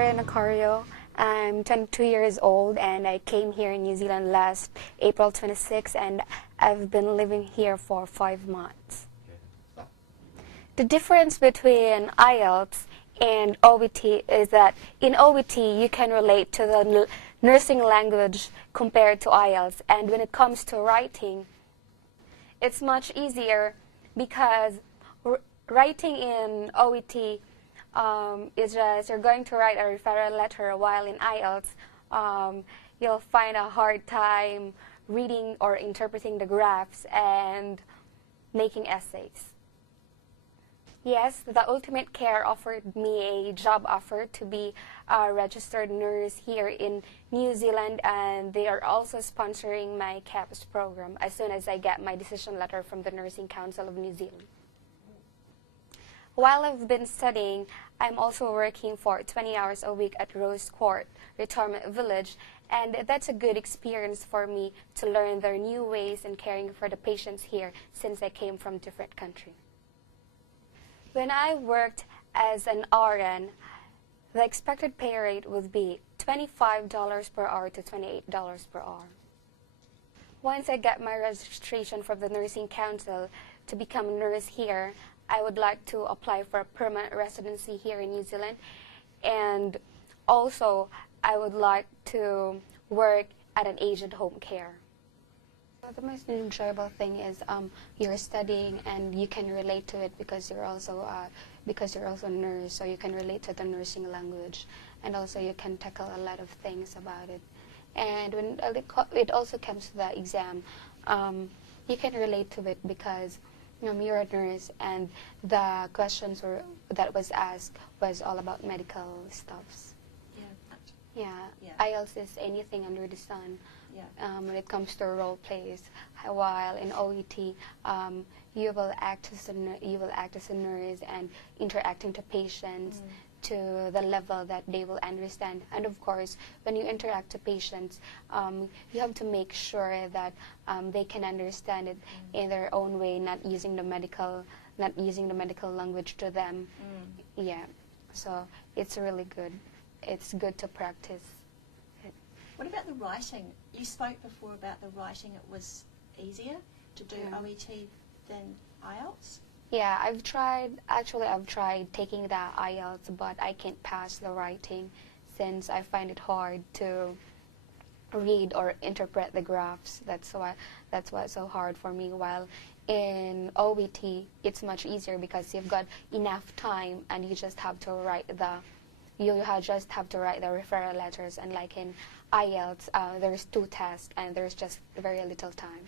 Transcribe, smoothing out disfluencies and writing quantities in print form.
Karen Acario. I'm 22 years old and I came here in New Zealand last April 26 and I've been living here for 5 months. The difference between IELTS and OET is that in OET you can relate to the nursing language compared to IELTS, and when it comes to writing it's much easier because writing in OET is just you're going to write a referral letter, while in IELTS you'll find a hard time reading or interpreting the graphs and making essays. Yes, the Ultimate Care offered me a job offer to be a registered nurse here in New Zealand, and they are also sponsoring my CAPS program as soon as I get my decision letter from the Nursing Council of New Zealand. While I've been studying, I'm also working for 20 hours a week at Rose Court Retirement Village, and that's a good experience for me to learn their new ways in caring for the patients here since I came from a different country. When I worked as an RN, the expected pay rate would be $25 per hour to $28 per hour. Once I get my registration from the Nursing Council to become a nurse here, I would like to apply for a permanent residency here in New Zealand, and also I would like to work at an aged home care. The most enjoyable thing is you're studying and you can relate to it because you're also a nurse, so you can relate to the nursing language, and also you can tackle a lot of things about it. And when it also comes to the exam, you can relate to it because you're a nurse, and the questions that was asked was all about medical stuffs. Yeah. IELTS is anything under the sun. When it comes to role plays, while in OET you will act as a nurse and interacting to patients to the level that they will understand. And of course, when you interact to patients, you have to make sure that they can understand it in their own way, not using the medical language to them. Yeah, so it's really good. It's good to practice. What about the writing? You spoke before about the writing. It was easier to do OET than IELTS? Yeah, I've tried taking the IELTS, but I can't pass the writing since I find it hard to read or interpret the graphs. That's why it's so hard for me. While in OET, it's much easier because you've got enough time and you just have to write the referral letters, and like in IELTS, there's 2 tests and there's just very little time.